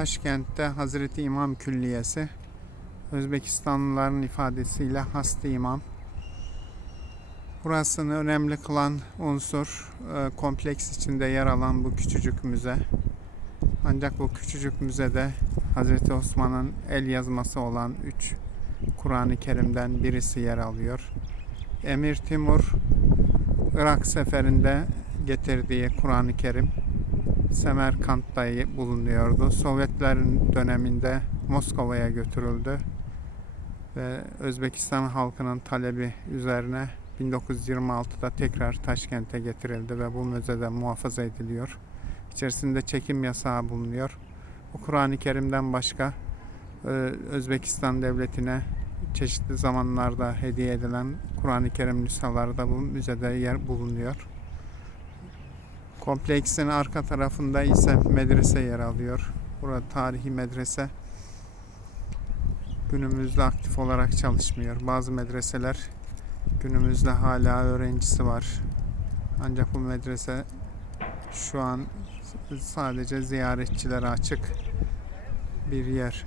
Taşkent'te Hazreti İmam Külliyesi. Özbekistanlıların ifadesiyle Hasti İmam. Burasını önemli kılan unsur e, kompleks içinde yer alan bu küçücük müze. Ancak bu küçücük müzede Hazreti Osman'ın el yazması olan 3 Kur'an-ı Kerim'den birisi yer alıyor. Emir Timur Irak seferinde getirdiği Kur'an-ı Kerim Semerkant'ta bulunuyordu. Sovyetlerin döneminde Moskova'ya götürüldü ve Özbekistan halkının talebi üzerine 1926'da tekrar Taşkent'e getirildi ve bu müzede muhafaza ediliyor. İçerisinde çekim yasağı bulunuyor. Bu Kur'an-ı Kerim'den başka e, Özbekistan devletine çeşitli zamanlarda hediye edilen Kur'an-ı Kerim nüshaları da bu müzede yer bulunuyor. Kompleksin arka tarafında ise medrese yer alıyor. Burada tarihi medrese günümüzde aktif olarak çalışmıyor. Bazı medreseler günümüzde hala öğrencisi var. Ancak bu medrese şu an sadece ziyaretçilere açık bir yer.